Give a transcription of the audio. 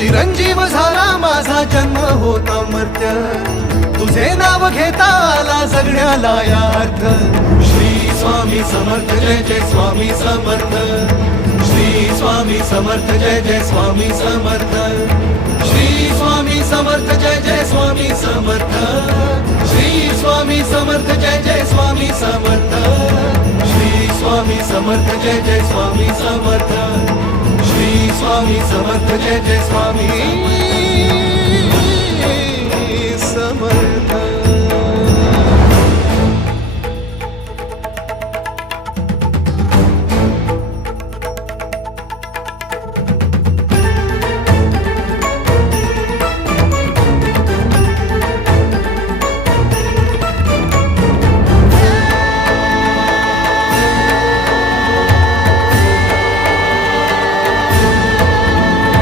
चिरंजीव झाला माझा जन्म होता मर्त्य, तुझे नाव घेता आला जगण्याला या अर्थ. श्री स्वामी समर्थ जय जय स्वामी समर्थ, श्री स्वामी समर्थ जय जय स्वामी समर्थ, श्री स्वामी समर्थ जय जय स्वामी समर्थ, श्री स्वामी समर्थ जय जय स्वामी समर्थ, श्री स्वामी समर्थ जय जय स्वामी समर्थ, श्री स्वामी समर्थ जय जय स्वामी.